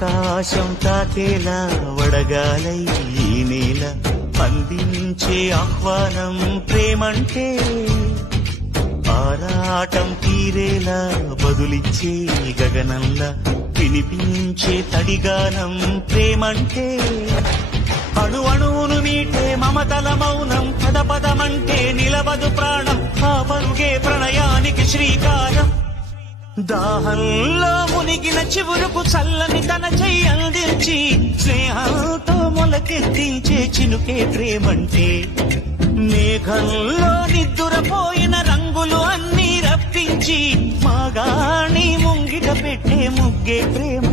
ఆకాశం తాకేలా వడగాలై ఈ నేల అందించే ఆహ్వానం ప్రేమంటే ఆరాటం తీరేలా బదులిచ్చే గగనంలా వినిపించే తడిగానం ప్రేమంటే అణు అణువును మీటే మమతల మౌనం పద పదమంటే నిలవదు ప్రాణం ఆ పరుగే ప్రణయానికి శ్రీకారం దాహంలో మునిగిన చివురుకు చల్లని తన చెయ్యి అందించి స్నేహంతో మొలకెత్తించే చినుకే ప్రేమంటే మేఘంలో నిద్దురపోయిన రంగులు అన్నీ రప్పించి మాగాణి ముంగిట పెట్టే ముగ్గే ప్రేమ